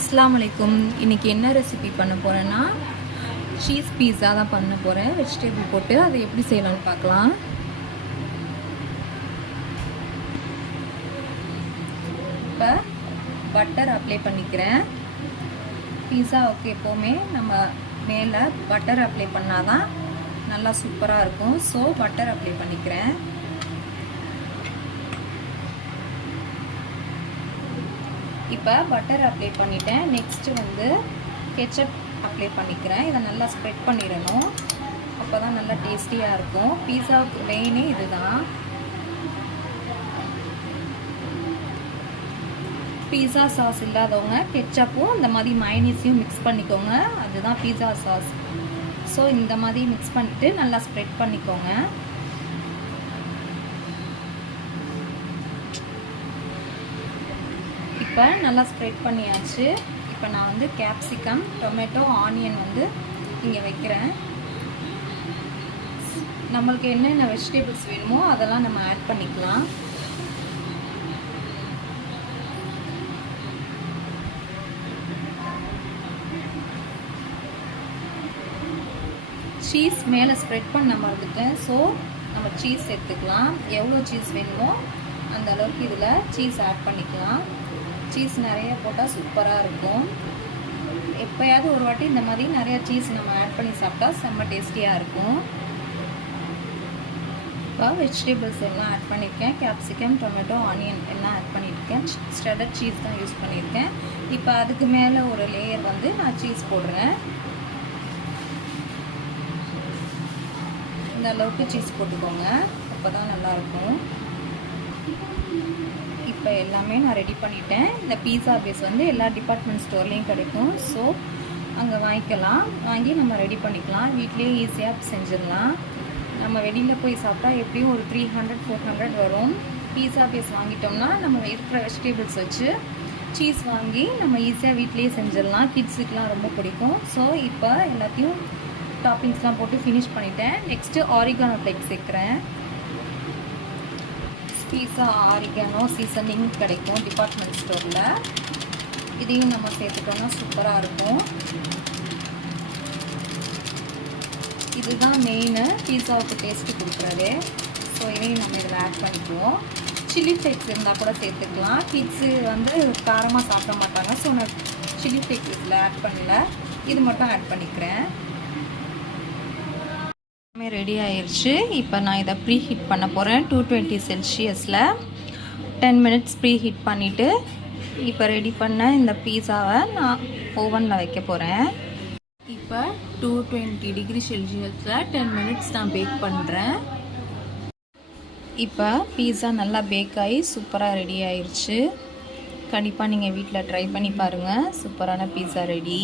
அஸ்ஸலாமு அலைக்கும். இன்றைக்கி என்ன ரெசிபி பண்ண போகிறேன்னா சீஸ் பீஸா தான் பண்ண போகிறேன். வெஜிடபிள் போட்டு அதை எப்படி செய்யலாம்னு பார்க்கலாம். இப்போ பட்டர் அப்ளை பண்ணிக்கிறேன். பீஸாவுக்கு எப்போவுமே நம்ம மேலே பட்டர் அப்ளை பண்ணால் தான் நல்லா சூப்பராக இருக்கும். ஸோ பட்டர் அப்ளை பண்ணிக்கிறேன். இப்போ பட்டர் அப்ளை பண்ணிட்டேன். நெக்ஸ்ட்டு வந்து கெச்சப் அப்ளை பண்ணிக்கிறேன். இதை நல்லா ஸ்ப்ரெட் பண்ணிடணும். அப்போ தான் நல்லா டேஸ்டியாக இருக்கும். பீஸாவுக்கு மெயினே இதுதான். பீஸா சாஸ் இல்லாதவங்க கெச்சப்பும் இந்த மாதிரி மயோனீஸையும் மிக்ஸ் பண்ணிக்கோங்க. அதுதான் பீஸா சாஸ். ஸோ இந்த மாதிரி மிக்ஸ் பண்ணிவிட்டு நல்லா ஸ்ப்ரெட் பண்ணிக்கோங்க. இப்போ நல்லா ஸ்ப்ரெட் பண்ணியாச்சு. இப்போ நான் வந்து கேப்சிகம், டொமேட்டோ, ஆனியன் வந்து இங்கே வைக்கிறேன். நம்மளுக்கு என்னென்ன வெஜிடபிள்ஸ் வேணுமோ அதெல்லாம் நம்ம ஆட் பண்ணிக்கலாம். சீஸ் மேலே ஸ்ப்ரெட் பண்ண மறந்துட்டேன். ஸோ நம்ம சீஸ் சேர்த்துக்கலாம். எவ்வளோ சீஸ் வேணுமோ அந்த அளவுக்கு இதில் சீஸ் ஆட் பண்ணிக்கலாம். சீஸ் நிறைய போட்டால் சூப்பராக இருக்கும். எப்போயாவது ஒரு வாட்டி இந்த மாதிரி நிறையா சீஸ் நம்ம ஆட் பண்ணி சாப்பிட்டா செம்ம டேஸ்டியாக இருக்கும். இப்போ வெஜிடபிள்ஸ் எல்லாம் ஆட் பண்ணியிருக்கேன். கேப்சிகம், டொமேட்டோ, ஆனியன் எல்லாம் ஆட் பண்ணியிருக்கேன். ஸ்ட்ரெடட் சீஸ் தான் யூஸ் பண்ணியிருக்கேன். இப்போ அதுக்கு மேலே ஒரு லேயர் வந்து நான் சீஸ் போடுறேன். இந்த அளவுக்கு சீஸ் போட்டுக்கோங்க. அப்போ தான் நல்லாயிருக்கும். இப்போ எல்லாமே நான் ரெடி பண்ணிட்டேன். இந்த பீஸா பேஸ் வந்து எல்லா டிபார்ட்மெண்ட் ஸ்டோர்லேயும் கிடைக்கும். ஸோ அங்கே வாங்கிக்கலாம். வாங்கி நம்ம ரெடி பண்ணிக்கலாம். வீட்லேயே ஈஸியாக செஞ்சிடலாம். நம்ம வெளியில் போய் சாப்பிட்டா எப்படியும் ஒரு 300-400 வரும். பீஸா பேஸ் வாங்கிட்டோம்னா நம்ம இருக்கிற வெஜிடபிள்ஸ் வச்சு சீஸ் வாங்கி நம்ம ஈஸியாக வீட்லேயே செஞ்சிடலாம். கிட்ஸுக்கெலாம் ரொம்ப பிடிக்கும். ஸோ இப்போ எல்லாத்தையும் டாப்பிங்ஸ்லாம் போட்டு ஃபினிஷ் பண்ணிட்டேன். நெக்ஸ்ட்டு ஆரிகானோ ஃப்ளேக்ஸ் சேர்க்குறேன். பீஸா ஆரிகானோ சீசனிங் கிடைக்கும் டிபார்ட்மெண்ட் ஸ்டோரில். இதையும் நம்ம சேர்த்துட்டோம்னா சூப்பராக இருக்கும். இதுதான் மெயினு பீஸாவுக்கு டேஸ்ட்டு கொடுக்குறது. ஸோ இதையும் நம்ம இதில் ஆட் பண்ணிக்குவோம். சில்லி ஃப்ளேக்ஸ் இருந்தால் கூட சேர்த்துக்கலாம். கிட்ஸு வந்து காரமாக சாப்பிட மாட்டாங்க. ஸோ நான் சில்லி ஃப்ளேக்ஸ் இதில் ஆட் பண்ணல. இது மட்டும் ஆட் பண்ணிக்கிறேன். ரெடி ஆயிடுச்சு. இப்போ நான் இதை ப்ரீ ஹீட் பண்ண போகிறேன். 220 செல்சியஸில் 10 மினிட்ஸ் ப்ரீ ஹீட் பண்ணிவிட்டு இப்போ ரெடி பண்ண இந்த பீஸாவை நான் ஓவனில் வைக்க போகிறேன். இப்போ 220 டிகிரி செல்சியஸில் 10 மினிட்ஸ் நான் பேக் பண்ணுறேன். இப்போ பீஸா நல்லா பேக் ஆகி சூப்பராக ரெடி ஆயிடுச்சு. கண்டிப்பாக நீங்கள் வீட்டில் ட்ரை பண்ணி பாருங்கள். சூப்பரான பீஸா ரெடி.